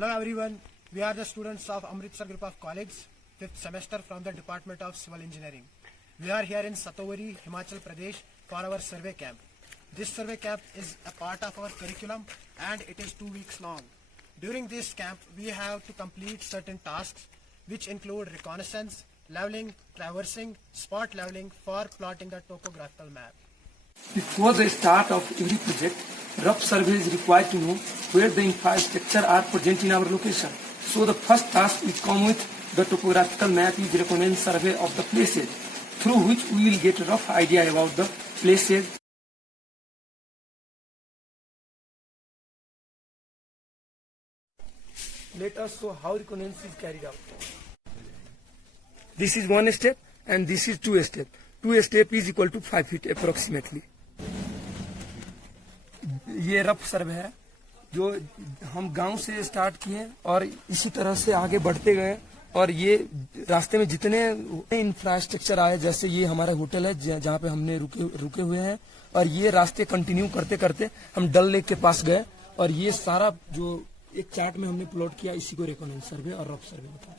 Hello everyone, we are the students of Amritsar Group of College, 5th semester from the Department of Civil Engineering. We are here in Satovari, Himachal Pradesh for our survey camp. This survey camp is a part of our curriculum and it is 2 weeks long. During this camp, we have to complete certain tasks which include reconnaissance, leveling, traversing, spot leveling for plotting the topographical map. Before the start of every project, rough survey is required to know where the infrastructure are present in our location. So the first task which come with the topographical map is reconnaissance survey of the places, through which we will get a rough idea about the places. Let us show how reconnaissance is carried out. This is one step and this is two step. Two step is equal to 5 feet approximately. ये rough सर्वे है जो हम गांव से start किए और इसी तरह से आगे बढ़ते गए और ये रास्ते में जितने इंफ्रास्ट्रक्चर आए, जैसे ये हमारा होटल है जहाँ पे हमने रुके हुए हैं, और ये रास्ते कंटिन्यू करते करते हम डल लेक के पास गए और ये सारा जो एक चार्ट में हमने प्लॉट किया, इसी को रेकोनेंस सर्वे और रफ सर्वे बताते हैं.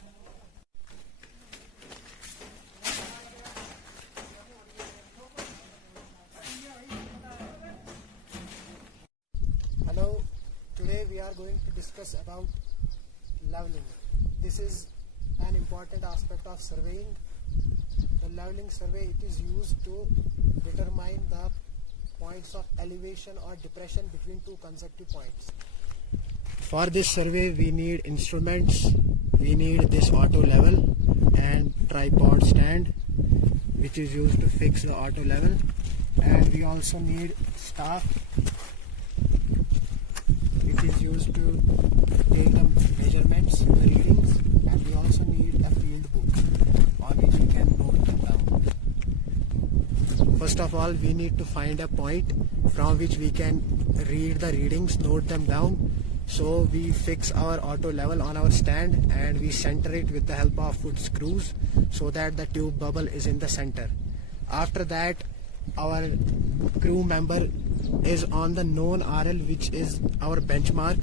Hello, today we are going to discuss about leveling. This is an important aspect of surveying. The leveling survey, it is used to determine the points of elevation or depression between two consecutive points. For this survey we need instruments, we need this auto level and tripod stand which is used to fix the auto level, and we also need staff which is used to take the measurements, the readings, and we also need a field book on which we can note them down. First of all, we need to find a point from which we can read the readings, note them down. So we fix our auto level on our stand and we center it with the help of foot screws so that the tube bubble is in the center. After that, our crew member is on the known RL, which is our benchmark,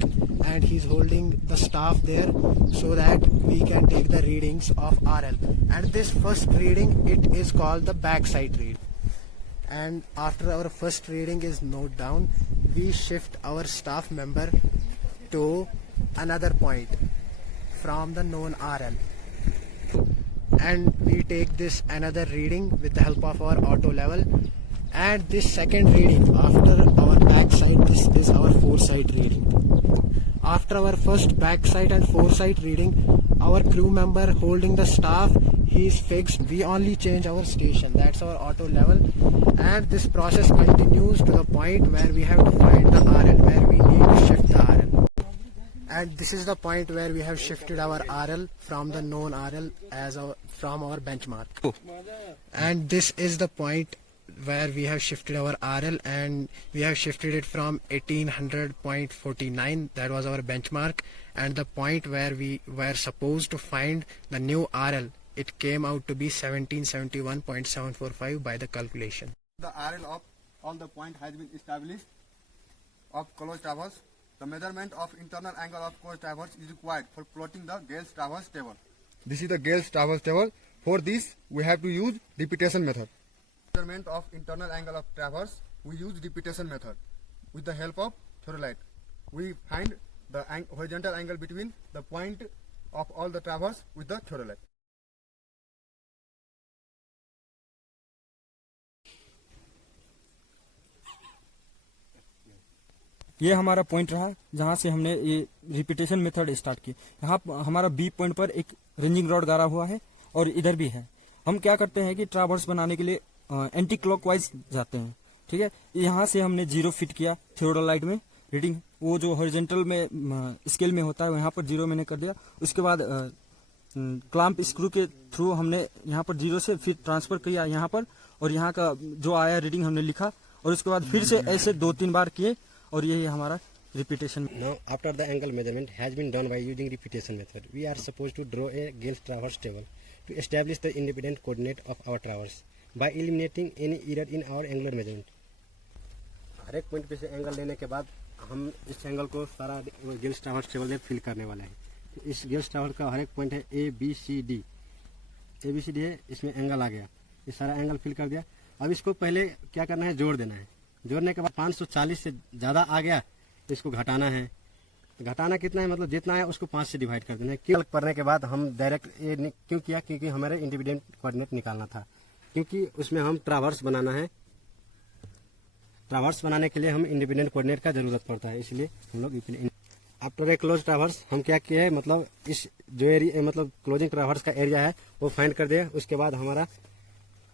and he's holding the staff there so that we can take the readings of RL. And this first reading, it is called the backside read. And after our first reading is noted down, we shift our staff member to another point from the known RL, and we take this another reading with the help of our auto level. And this second reading after our backside, this is our foresight reading. After our first backside and foresight reading, our crew member holding the staff, he is fixed. We only change our station, that's our auto level, and this process continues to the point where we have to find the RL, where we need to shift the RL. And this is the point where we have shifted our RL from the known RL from our benchmark. And this is the point where we have shifted our RL, and we have shifted it from 1800.49, that was our benchmark, and the point where we were supposed to find the new RL, it came out to be 1771.745 by the calculation. The RL of all the point has been established of closed traverse. The measurement of internal angle of closed traverse is required for plotting the Gale's traverse table. This is the Gale's traverse table. For this, we have to use repetition method. Measurement of internal angle of traverse, we use repetition method. With the help of theodolite, we find the horizontal angle between the point of all the traverse with the theodolite. ये हमारा point रहा जहां से हमने ये repetition method start की. यहाँ हमारा बी पॉइंट पर एक रेंजिंग रॉड गाड़ा हुआ है और इधर भी है. हम क्या करते हैं कि ट्रावर्स बनाने के लिए एंटी क्लॉकवाइज जाते हैं. ठीक है, यहाँ से हमने 0 फिट किया थियोडोलाइट में रीडिंग, वो जो हॉरिजॉन्टल में स्केल में होता है वहां पर 0 मैंने कर दिया. उसके बाद क्लैंप स्क्रू के थ्रू हमने यहाँ पर 0 से फिर ट्रांसफर किया यहाँ पर, और यहाँ का जो आया रीडिंग हमने लिखा, और उसके बाद फिर से ऐसे 2-3 बार किए, और यही हमारा repetition. Now, after the angle measurement has been done by using repetition method, we are supposed to draw a Gale's traverse table to establish the independent coordinate of our traverse by eliminating any error in our angular measurement. हर एक point पे से angle लेने के बाद हम इस angle को सारा गेल्स टावर्स टेबल में फिल करने वाले हैं। तो इस गेल्स टावर का हर एक पॉइंट है ABCD है, इसमें एंगल आ गया, ये सारा एंगल फिल कर दिया। अब इसको पहले क्या करना है, जोड़ देना है। जोड़ने के बाद 540 से ज़्यादा आ गया तो इसको घटाना है। घटाना कितना है, मतलब जितना है उसको 5 से डिवाइड कर देना है। क्यों करने के बाद हम डायरेक्ट ये क्यों किया, क्योंकि हमारे इंडिपेंडेंट कोऑर्डिनेट निकालना था, क्योंकि उसमें हम ट्रावर्स बनाना है। ट्रावर्स बनाने के लिए हम इंडिपेंडेंट कोऑर्डिनेट का जरूरत पड़ता है, इसलिए हम लोग आफ्टर ए क्लोज ट्रावर्स हम क्या किए हैं, मतलब इस जो एरिया मतलब क्लोजिंग ट्रावर्स का एरिया है वो फाइंड कर दिया। उसके बाद हमारा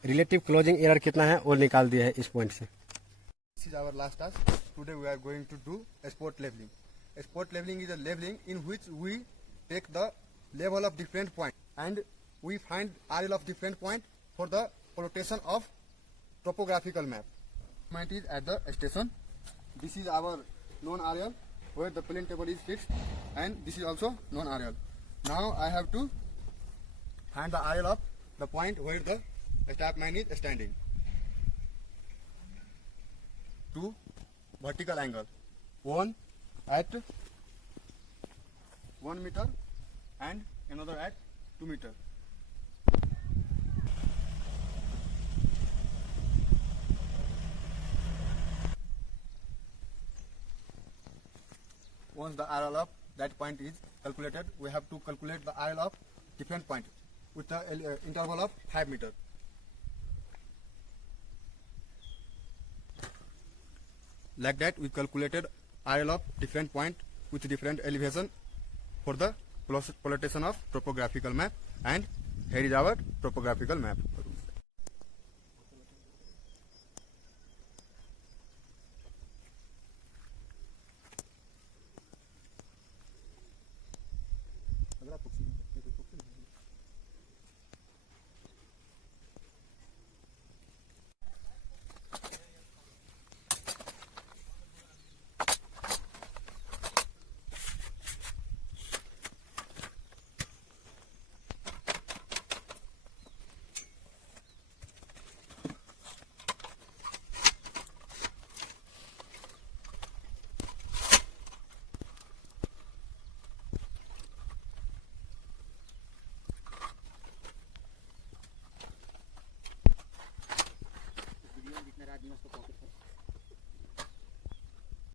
रिलेटिव क्लोजिंग एरर कितना है वो निकाल दिया है इस पॉइंट से। This is our last task. Today we are going to do a spot leveling. A spot leveling is a leveling in which we take the level of different points and we find RL of different point for the rotation of topographical map. Point is at the station. This is our known RL where the plane table is fixed, and this is also known RL. Now I have to find the RL of the point where the staff man is standing. Two vertical angle, one at 1 meter and another at 2 meter. Once the RL of that point is calculated, we have to calculate the RL of different point with the interval of 5 meter. Like that, we calculated RL of different point with different elevation for the plottation of topographical map, and here is our topographical map. अगला